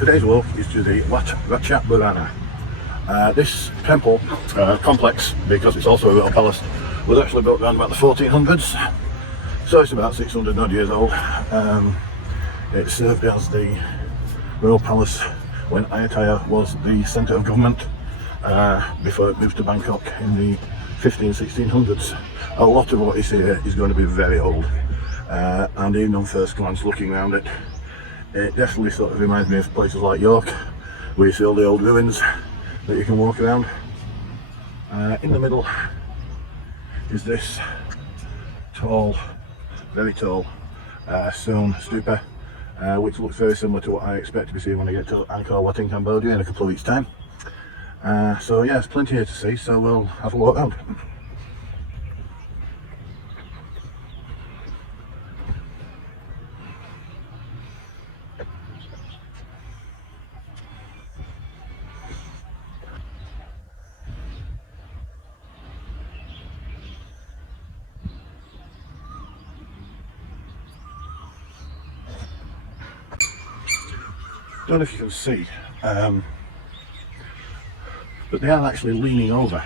today's walk is to the Wat Ratchaburana. This temple complex, because it's also a little palace, was actually built around about the 1400s, so it's about 600 odd years old. It served as the royal palace when Ayutthaya was the centre of government before it moved to Bangkok in the 1600s. A lot of what is here is going to be very old, and even on first glance looking around it, it definitely sort of reminds me of places like York, where you see all the old ruins that you can walk around. In the middle is this tall, very tall stone stupa, which looks very similar to what I expect to be seeing when I get to Angkor Wat in Cambodia in a couple of weeks' time. So yeah, there's plenty here to see, so we'll have a walk around. I don't know if you can see, but they are actually leaning over.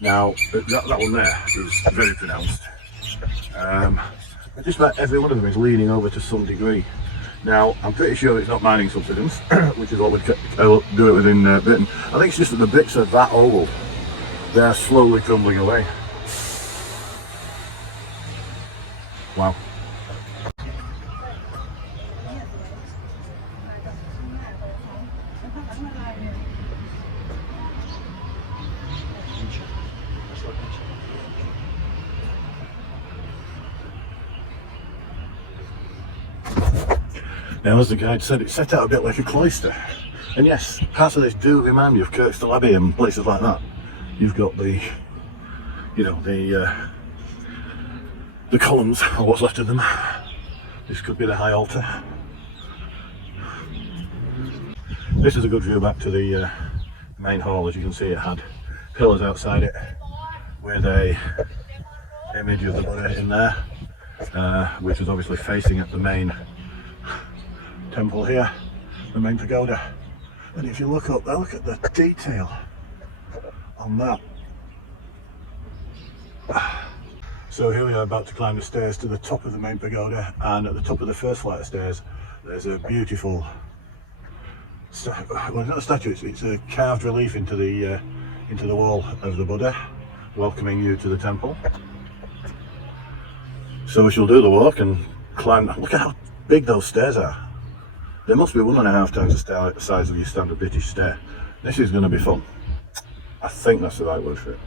Now, that one there is very pronounced. Just about every one of them is leaning over to some degree. Now, I'm pretty sure it's not mining subsidence, which is what we'd do it within Britain. I think it's just that the bricks are that old, they're slowly crumbling away. Wow. Now, as the guide said, it's set out a bit like a cloister, and yes, parts of this do remind me of Kirkstall Abbey and places like that. You've got the, you know, the columns, or what's left of them. This could be the high altar. This is a good view back to the main hall. As you can see, it had pillars outside it with a image of the Buddha in there, which was obviously facing at the main temple here, the main pagoda. And if you look up there, look at the detail on that. So here we are about to climb the stairs to the top of the main pagoda, and at the top of the first flight of stairs there's a beautiful well, it's not a statue, it's a carved relief into the wall of the Buddha welcoming you to the temple. So we shall do the walk and climb. Look at how big those stairs are. They must be 1.5 times the size of your standard British stair. This is going to be fun. I think that's the right word for it.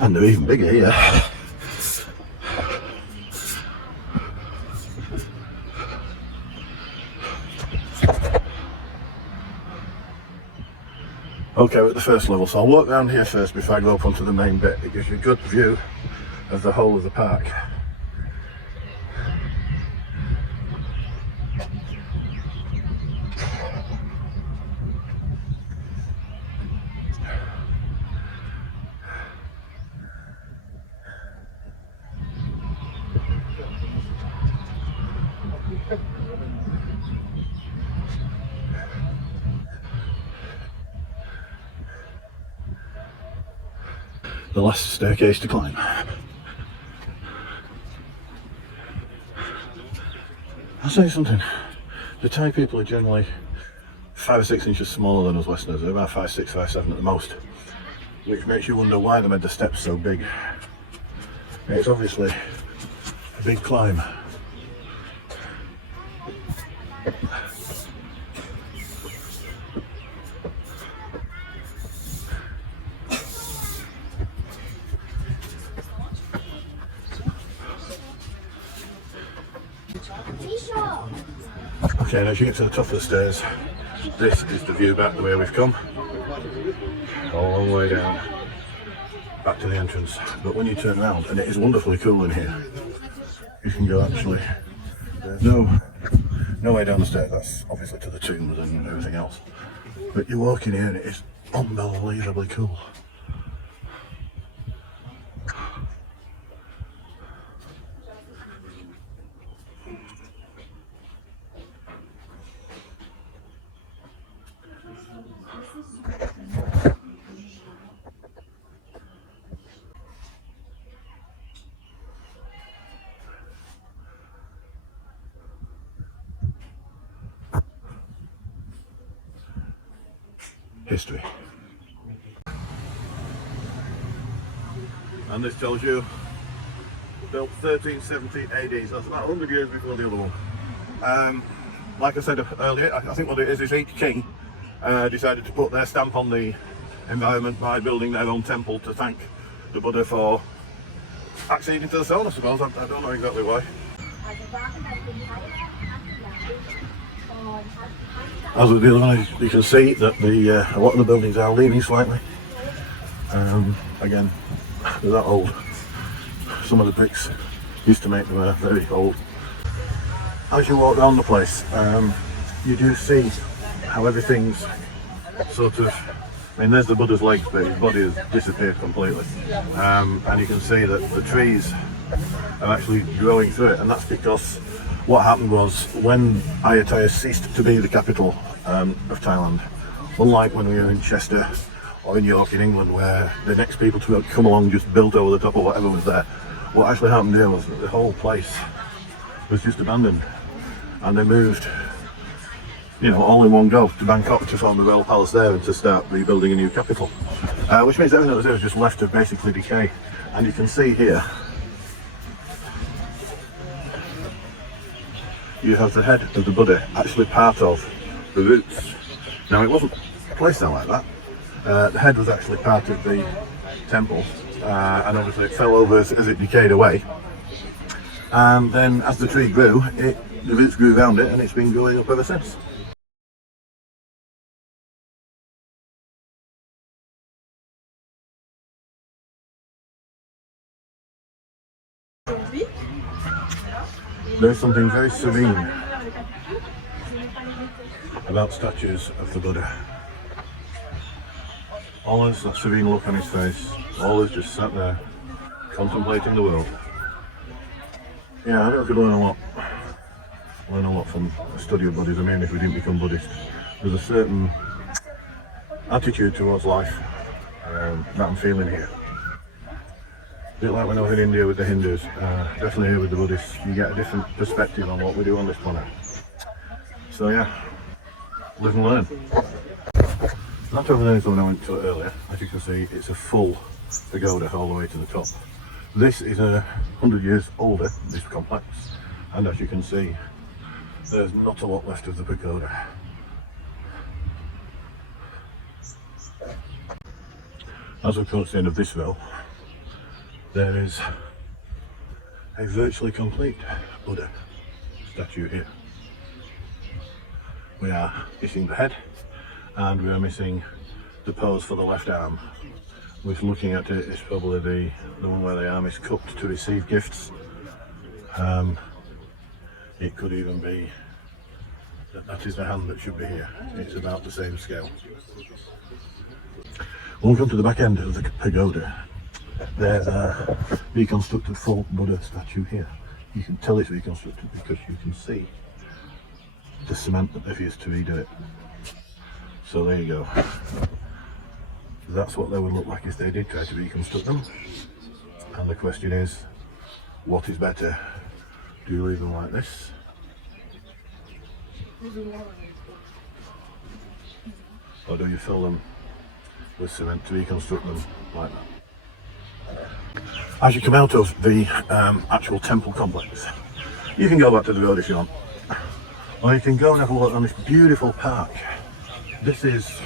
And they're even bigger here. Okay, we're at the first level, so I'll walk around here first before I go up onto the main bit. It gives you a good view of the whole of the park. The last staircase to climb. I'll say something. The Thai people are generally 5 or 6 inches smaller than us Westerners. They're about 5'6", 5'7" at the most, which makes you wonder why they made the steps so big. It's obviously a big climb. Okay, now as you get to the top of the stairs, this is the view back the way we've come. A long way down, back to the entrance. But when you turn around, and it is wonderfully cool in here, you can go actually, there's no way down the stairs, that's obviously to the tombs and everything else. But you walk in here and it is unbelievably cool. history. And this tells you built 1370 AD, so that's about 100 years before the other one. Like I said earlier, I think what it is each king decided to put their stamp on the environment by building their own temple to thank the Buddha for acceding to the stone, I suppose. I don't know exactly why. As with the other one, you can see that a lot of the buildings are leaning slightly. Again, they're that old. Some of the bricks used to make them very old. As you walk around the place, you do see how everything's sort of, I mean, there's the Buddha's legs, but his body has disappeared completely. And you can see that the trees are actually growing through it, and that's because what happened was when Ayutthaya ceased to be the capital of Thailand, unlike when we were in Chester or in York in England, where the next people to come along just built over the top of whatever was there, what actually happened here was that the whole place was just abandoned, and they moved, you know, all in one go to Bangkok to form the royal palace there and to start rebuilding a new capital, which means everything that was there was just left to basically decay. And you can see here you have the head of the Buddha, actually part of the roots. Now, it wasn't placed there like that. The head was actually part of the temple, and obviously it fell over as it decayed away. And then as the tree grew, the roots grew around it, and it's been growing up ever since. There's something very serene about statues of the Buddha. Always that serene look on his face, always just sat there contemplating the world. Yeah, I think I could learn a lot from a study of Buddhism, even if we didn't become Buddhist. There's a certain attitude towards life that I'm feeling here. A bit like when I was in India with the Hindus, definitely here with the Buddhists, you get a different perspective on what we do on this planet. So yeah, live and learn. That over there is the one I went to earlier. As you can see, it's a full pagoda all the way to the top. This is 100 years older, this complex, and as you can see, there's not a lot left of the pagoda. As we approach the end of this row, there is a virtually complete Buddha statue here. We are missing the head, and we are missing the pose for the left arm, which, looking at it, is probably the one where the arm is cupped to receive gifts. It could even be that is the hand that should be here. It's about the same scale. When we come to the back end of the pagoda, there's a reconstructed full Buddha statue here. You can tell it's reconstructed because you can see the cement that they've used to redo it. So there you go. That's what they would look like if they did try to reconstruct them. And the question is, what is better? Do you leave them like this? Or do you fill them with cement to reconstruct them like that? As you come out of the actual temple complex, you can go back to the road if you want, or you can go and have a look on this beautiful park. This is,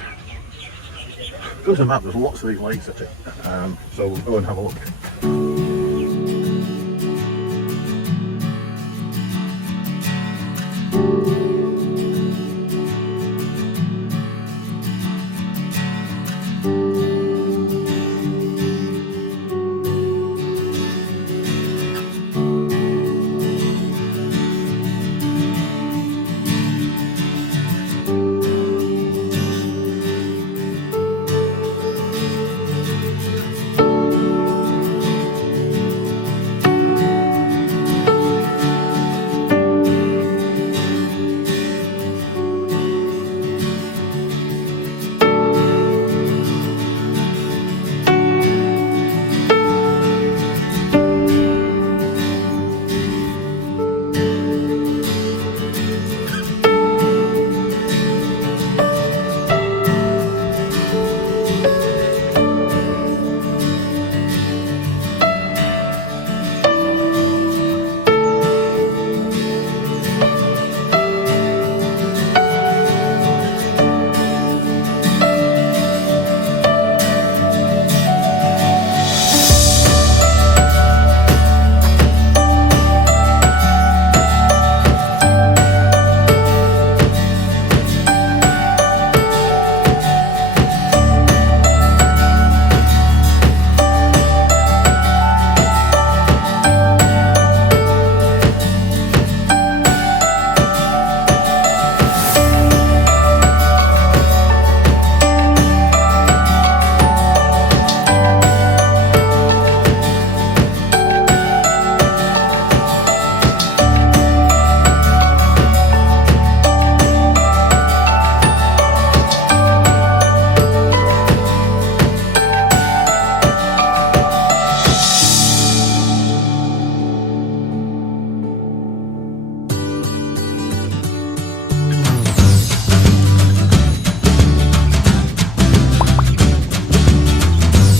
go to the map, there's lots of these lakes at it, so we'll go and have a look.